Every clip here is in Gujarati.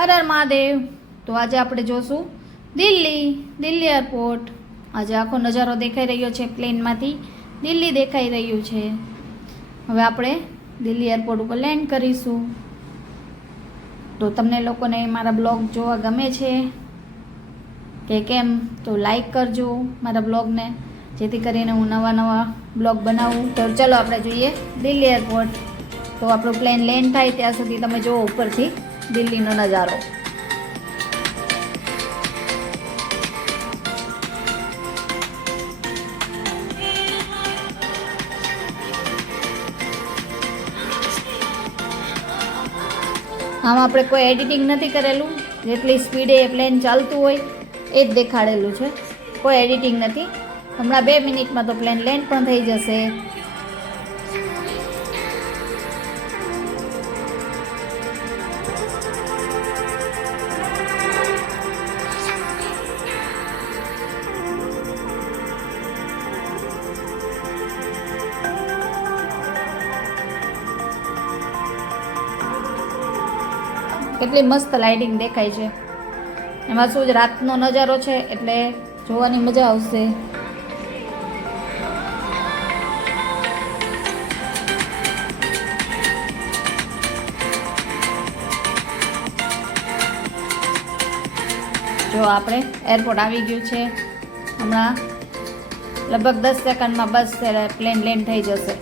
હર હર મહાદેવ। તો આજે આપણે જોશું દિલ્હી એરપોર્ટ। આજે આખો નજારો દેખાઈ રહ્યો છે, પ્લેનમાંથી દિલ્હી દેખાઈ રહ્યું છે। હવે આપણે દિલ્હી એરપોર્ટ ઉપર લેન્ડ કરીશું। તો તમને લોકોને મારા બ્લોગ જોવા ગમે છે કે કેમ? તો લાઈક કરજો મારા બ્લોગને, જેથી કરીને હું નવા બ્લોગ બનાવું। તો ચલો આપણે જોઈએ દિલ્હી એરપોર્ટ। તો આપણું પ્લેન લેન્ડ થાય ત્યાં સુધી તમે જુઓ ઉપરથી દિલ્હીનો નજારો। આમ આપણે કોઈ એડિટિંગ નથી કરેલું, જેટલી સ્પીડે પ્લેન ચાલતું હોય એ જ દેખાડેલું છે, કોઈ એડિટિંગ નથી। હમણાં 2 મિનિટમાં તો પ્લેન લેન્ડ પણ થઈ જશે। કેટલી મસ્ત લાઇટિંગ દેખાય છે। એમાં શું જ રાતનો નજારો છે એટલે જોવાની મજા આવશે। જો આપણે એરપોર્ટ આવી ગયું છે। હમણાં લગભગ 10 સેકન્ડમાં બસ પ્લેન લેન્ડ થઈ જશે।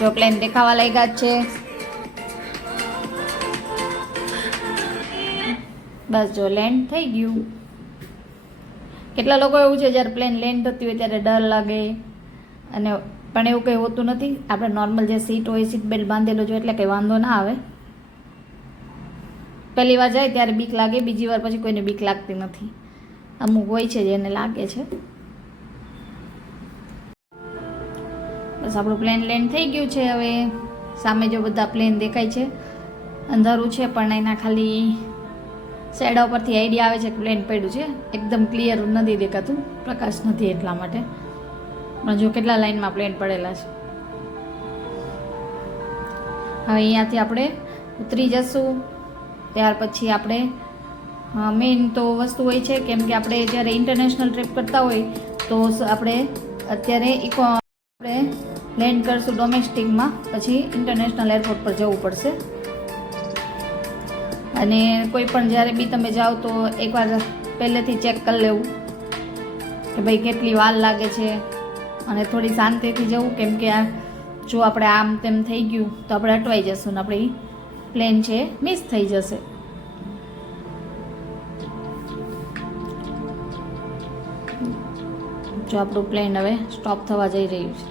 જો પ્લેન દેખાવા લાગ્યા જ છે, બસ જો લેન્ડ થઈ ગયું। કેટલા લોકો એવું છે જ્યારે પ્લેન લેન્ડ થતી હોય ત્યારે ડર લાગે, અને પણ એવું કંઈ હોતું નથી। આપણે નોર્મલ જે સીટ હોય, સીટ બેલ્ટ બાંધેલો જોઈએ એટલે કંઈ વાંધો ના આવે। પહેલી વાર જાય ત્યારે બીક લાગે, બીજી વાર પછી કોઈને બીક લાગતી નથી। અમુક હોય છે જેને લાગે છે। બસ આપણું પ્લેન લેન્ડ થઈ ગયું છે। હવે સામે જો બધા પ્લેન દેખાય છે, અંધારું છે પણ એના ખાલી સાઈડ ઉપરથી આઈડિયા આવે છે કે પ્લેન પડ્યું છે। એકદમ ક્લિયર નથી દેખાતું, પ્રકાશ નથી એટલા માટે। પણ જો કેટલા લાઈનમાં પ્લેન પડેલા છે। હવે અહીંયાથી આપણે ઉતરી જશું, ત્યાર પછી આપણે મેઇન તો વસ્તુ હોય છે, કેમ કે આપણે જ્યારે ઇન્ટરનેશનલ ટ્રીપ કરતા હોય તો આપણે અત્યારે આપણે લેન્ડ કરશું ડોમેસ્ટિકમાં, પછી ઇન્ટરનેશનલ એરપોર્ટ પર જવું પડશે। અને કોઈ પણ જ્યારે બી તમે જાઓ તો એકવાર પહેલેથી ચેક કરી લેવું કે ભાઈ કેટલી વાર લાગે છે, અને થોડી શાંતિથી જવું, કેમ કે જો આપણે આમ તેમ થઈ ગયું તો આપણે અટવાઈ જશું ને આપણી પ્લેન છે મિસ થઈ જશે। જો આપણું પ્લેન હવે સ્ટોપ થવા જઈ રહ્યું છે।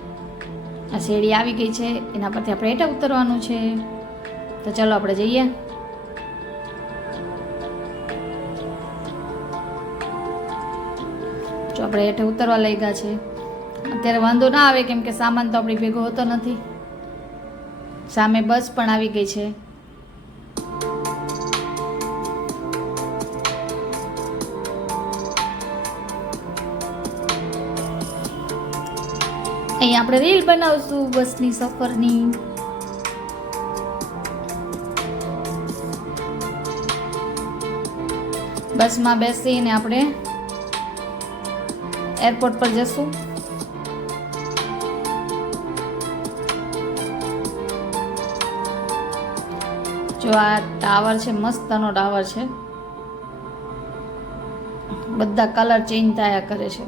આ શેરી આવી ગઈ છે, એના પરથી આપણે હેઠે ઉતરવાનું છે। તો ચાલો આપણે જઈએ। જો આપણે હેઠે ઉતરવા લાગ્યા છે। અત્યારે વાંધો ના આવે, કેમ કે સામાન તો આપણી ભેગો હોતો નથી। સામે બસ પણ આવી ગઈ છે। અહીં આપણે રીલ બનાવશું બસની સફરની। બસમાં બેસીને આપણે એરપોર્ટ પર જશું। જો આ ટાવર છે, મસ્તનો ટાવર છે, બધા કલર ચેન્જ થયા કરે છે।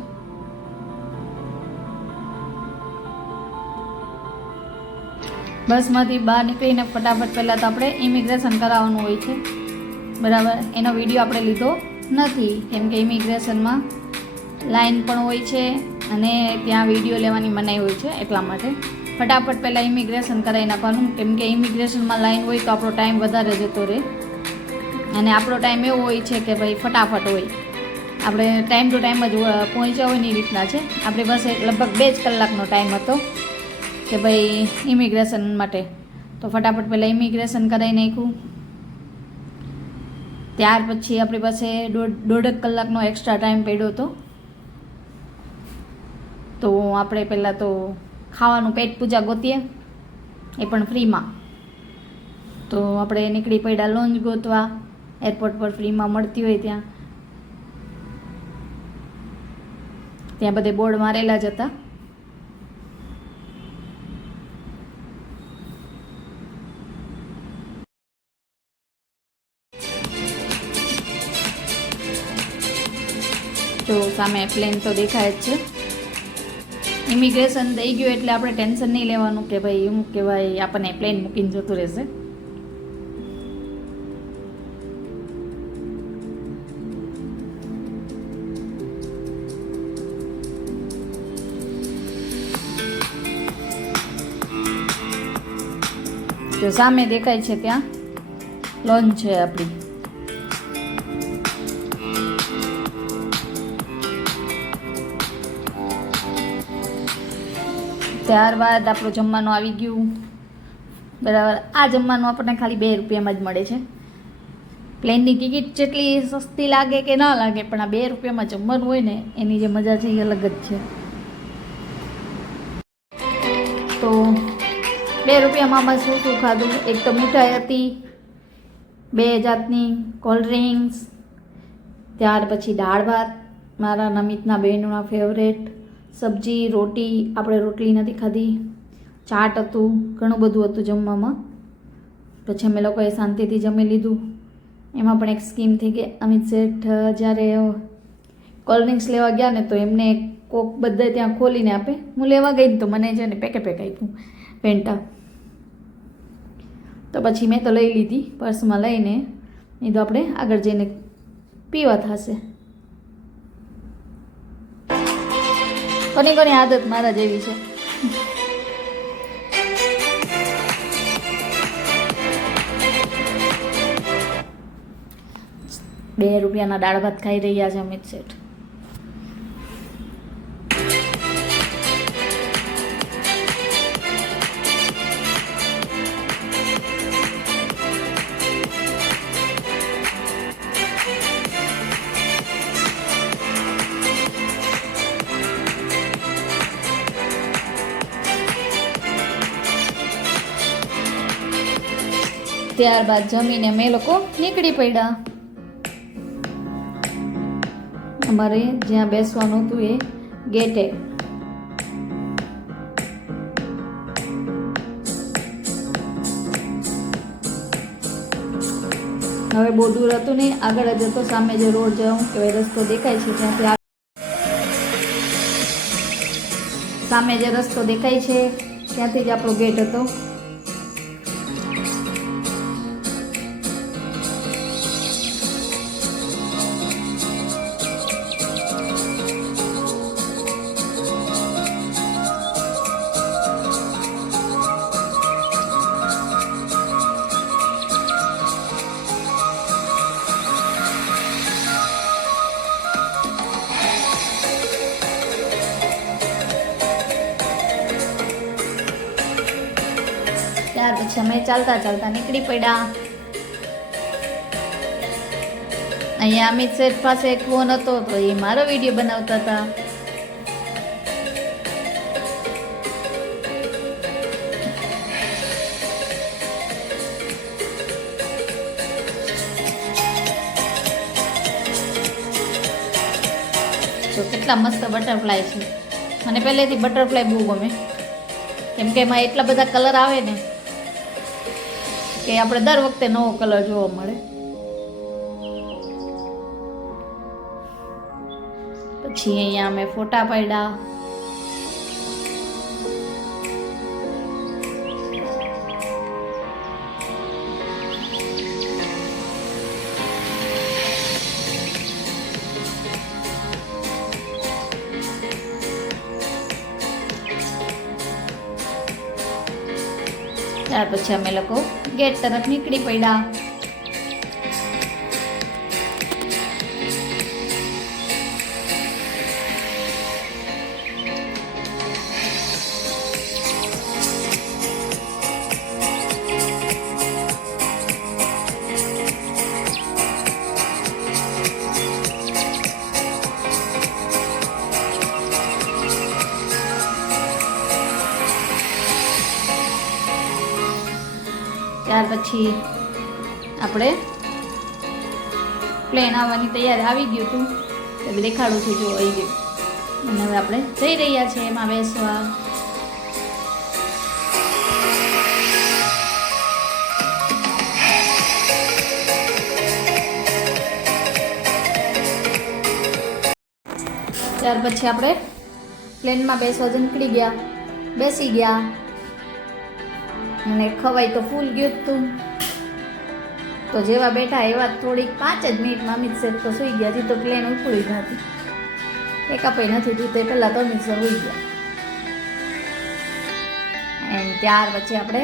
બસમાંથી બહાર નીકળીને ફટાફટ પહેલાં તો આપણે ઇમિગ્રેશન કરાવવાનું હોય છે, બરાબર। એનો વિડીયો આપણે લીધો નથી, કેમ કે ઇમિગ્રેશનમાં લાઈન પણ હોય છે અને ત્યાં વિડીયો લેવાની મનાઈ હોય છે, એટલા માટે ફટાફટ પહેલાં ઇમિગ્રેશન કરાવી નાખવાનું, કેમ કે ઇમિગ્રેશનમાં લાઈન હોય તો આપણો ટાઈમ વધારે જતો રહે, અને આપણો ટાઈમ એવો હોય છે કે ભાઈ ફટાફટ હોય, આપણે ટાઈમ ટુ ટાઈમ જ પહોંચ્યા હોય એની રીતના છે। આપણી પાસે લગભગ 2 જ કલાકનો ટાઈમ હતો કે ભાઈ ઇમિગ્રેશન માટે, તો ફટાફટ પહેલાં ઇમિગ્રેશન કરાવી નાખ્યું। ત્યાર પછી આપણી પાસે દોઢેક કલાકનો એક્સ્ટ્રા ટાઈમ પડ્યો હતો. તો આપણે પહેલાં તો ખાવાનું પેટ પૂજા ગોતીએ, એ પણ ફ્રીમાં. તો આપણે નીકળી પડ્યા લોન્જ ગોતવા, એરપોર્ટ પર ફ્રીમાં મળતી હોય ત્યાં બધે બોર્ડ મારેલા જ હતા. જો સામે પ્લેન તો દેખાય જ છે. ઇમિગ્રેશન થઈ ગયું એટલે આપણે ટેન્શન નહીં લેવાનું કે ભાઈ શું કહેવાય, આપણને પ્લેન મૂકીને જતું રહેશે. જો સામે દેખાય છે ત્યાં લોન્ચ છે આપણી. ત્યારબાદ આપણું જમવાનું આવી ગયું. બરાબર, આ જમવાનું આપણને ખાલી 2 રૂપિયામાં જ મળે છે. પ્લેનની ટિકિટ જેટલી સસ્તી લાગે કે ન લાગે, પણ આ 2 રૂપિયામાં જમવાનું હોય ને એની જે મજા છે એ અલગ જ છે. તો 2 રૂપિયામાં અમે શું શું ખાધું? એક તો મીઠાઈ હતી 2 જાતની, કોલ્ડ ડ્રિંક્સ, ત્યાર પછી દાળ ભાત, મારા નમિતના બહેનોના ફેવરેટ, સબ્જી, રોટી, આપણે રોટલી નથી ખાધી, ચાટ હતું, ઘણું બધું હતું જમવામાં. પછી અમે લોકોએ શાંતિથી જમી લીધું. એમાં પણ એક સ્કીમ થઈ ગઈ. અમિત શેઠ જ્યારે કોલ્ડ ડ્રિંક્સ લેવા ગયા ને તો એમને કોક બધા ત્યાં ખોલીને આપે. હું લેવા ગઈ ને તો મને છે ને પેકે આપ્યું પેન્ટા. તો પછી મેં તો લઈ લીધી, પર્સમાં લઈને. નહીં તો આપણે આગળ જઈને પીવા થશે. કોની આદત મારા જેવી છે. 2 રૂપિયાના દાળ ભાત ખાઈ રહ્યા છે અમિત શેઠ. ત્યારબાદ જમીને અમે લોકો નીકળી પડ્યા. અમારે જ્યાં બેસવાનું હતું એ ગેટે. હવે બહુ દૂર હતું નહીં, આગળ જ હતો. સામે જે રોડ જવું કે રસ્તો દેખાય છે ત્યાંથી સામે જે રસ્તો દેખાય છે ત્યાંથી જ આપણો ગેટ હતો. ત્યાર પછી અમે ચાલતા ચાલતા નીકળી પડ્યા. અહીંયા અમિત શેઠ પાસે એક ફોન હતો તો એ મારો વિડીયો બનાવતા હતા. તો કેટલા મસ્ત બટરફ્લાય છે. મને પહેલેથી બટરફ્લાય બહુ ગમે, કેમ કે એમાં એટલા બધા કલર આવે ને કે આપણે દર વખતે નવો કલર જોવા મળે. પછી અહીંયા અમે ફોટા પાડ્યા. ત્યાર પછી અમે લોકો ગેટ તરફ નીકળી પડ્યા. પછી આપણે પ્લેન આવવાની તૈયારી આવી ગયું હતું એટલે દેખાડું છું. જો આવી ગયું અને હવે આપણે જઈ રહ્યા છીએ એમાં બેસવા. ત્યાર પછી આપણે પ્લેનમાં બેસવા નીકળી ગયા, બેસી ગયા અને ખવાઈ તો ફૂલ ગયું હતું. તો જેવા બેઠા એવા થોડીક 5 જ મિનિટમાં અમિત સેટ તો સૂઈ ગયા. હજી તો પ્લેન ઉપડી જ નથી, એક આપઈ નથી થયું તે પહેલાં તો અમિત સર સૂઈ ગયા. એન્ડ ત્યાર પછી આપણે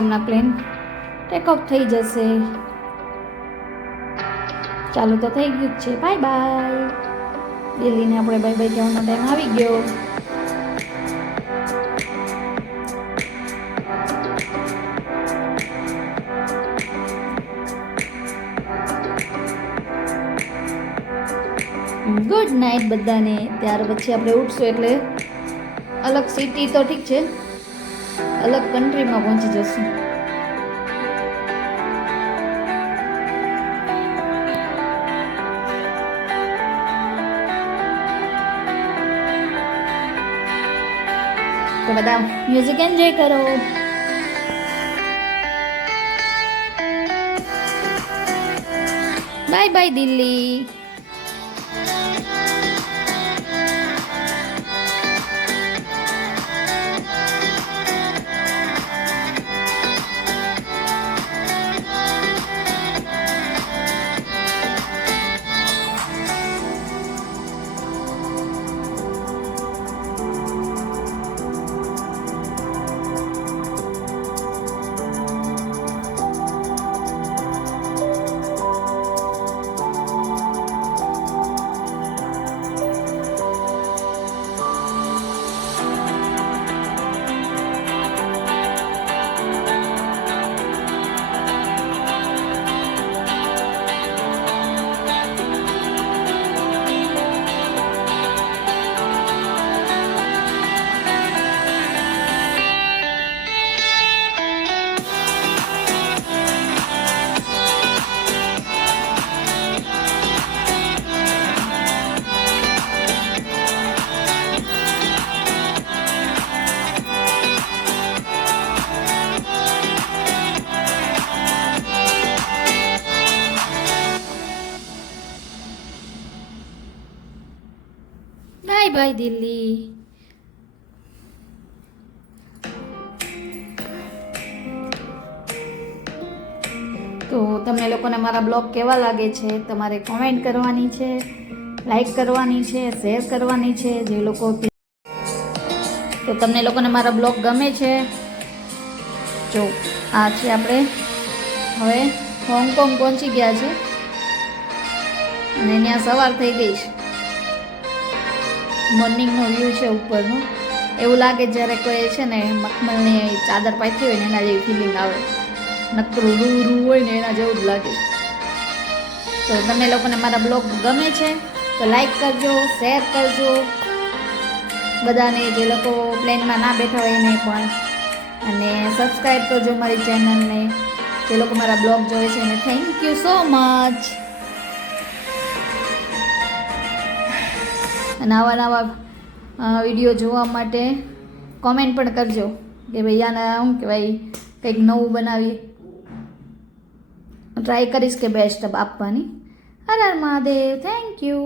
હમણાં પ્લેન ટેક ઓફ થઈ જશે. ચાલુ તો થઈ ગયું જ છે. Bye bye. દિલ્હીને આપણે બાય બાય કહેવાનો ટાઈમ આવી ગયો. ગુડ નાઇટ બધાને. ત્યાર પછી આપણે ઉઠશું એટલે અલગ સિટી તો ઠીક છે, અલગ કન્ટ્રીમાં પહોંચી જશું. તો બધા મ્યુઝિક એન્જોય કરો. Bye bye Delhi. Bye bye Delhi. તો તમને લોકોને મારા બ્લોગ કેવા લાગે છે તમારે કોમેન્ટ કરવાની છે, લાઈક કરવાની છે, શેર કરવાની છે. જે લોકો તો તમને લોકોને મારા બ્લોગ ગમે છે. જો આ છે આપણે હવે હોંગકોંગ પહોંચી ગયા છે અને ત્યાં સવાર થઈ ગઈ છે. મોર્નિંગનો વ્યૂ છે ઉપરનો. એવું લાગે જ્યારે કોઈ છે ને મખમલની ચાદર પાથરી હોય ને એના જેવી ફિલિંગ આવે. નકરું રૂ રૂ હોય ને એના જેવું જ લાગે. તો તમે લોકોને મારા બ્લોગ ગમે છે તો લાઈક કરજો, શેર કરજો બધાને, જે લોકો પ્લેનમાં ના બેઠા હોય એને પણ, અને સબસ્ક્રાઈબ કરજો મારી ચેનલને. જે લોકો મારા બ્લોગ જોવે છે એને થેન્ક યુ સો મચ. અને આવા નવા વિડીયો જોવા માટે કોમેન્ટ પણ કરજો કે ભાઈ આના શું કહેવાય, કંઈક નવું બનાવી ટ્રાય કરીશ કે બેસ્ટ આપવાની. હર હર મહાદેવ. Thank you.